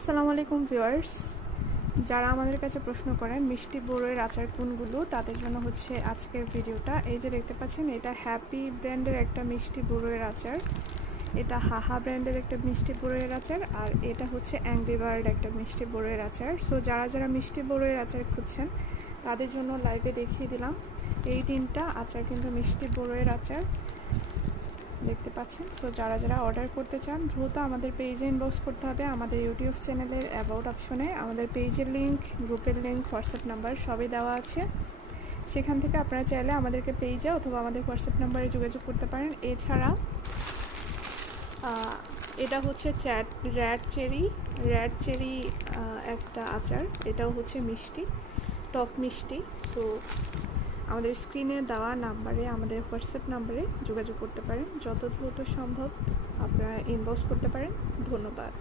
আসসালামু আলাইকুম ভিউয়ার্স, যারা আমাদের কাছে প্রশ্ন করেন মিষ্টি বড়ইয়ের আচার কোনগুলো, তাদের জন্য হচ্ছে আজকের ভিডিওটা। এই যে দেখতে পাচ্ছেন, এটা হ্যাপি ব্র্যান্ডের একটা মিষ্টি বড়ইয়ের আচার, এটা হাহা ব্র্যান্ডের একটা মিষ্টি বড়ইয়ের আচার, আর এটা হচ্ছে অ্যাংরি বার্ড একটা মিষ্টি বড়ইয়ের আচার। সো যারা যারা মিষ্টি বড়ইয়ের আচার খুঁজছেন তাদের জন্য লাইভে দেখিয়ে দিলাম এই তিনটা আচার, কিন্তু মিষ্টি বড়ইয়ের আচার দেখতে পাচ্ছেন। সো যারা যারা অর্ডার করতে চান দ্রুত আমাদের পেজে ইনবক্স করতে হবে। আমাদের ইউটিউব চ্যানেলের অ্যাবাউট অপশনে আমাদের পেজের লিঙ্ক, গ্রুপের লিঙ্ক, হোয়াটসঅ্যাপ নাম্বার সবই দেওয়া আছে। সেখান থেকে আপনারা চাইলে আমাদেরকে পেজে অথবা আমাদের হোয়াটসঅ্যাপ নাম্বারে যোগাযোগ করতে পারেন। এছাড়া এটা হচ্ছে রেড চেরি একটা আচার, এটাও হচ্ছে মিষ্টি, টক মিষ্টি। তো আমাদের স্ক্রিনে দেওয়া নাম্বারে, আমাদের হোয়াটসঅ্যাপ নাম্বারে যোগাযোগ করতে পারেন। যত দ্রুত সম্ভব আপনারা ইনবক্স করতে পারেন। ধন্যবাদ।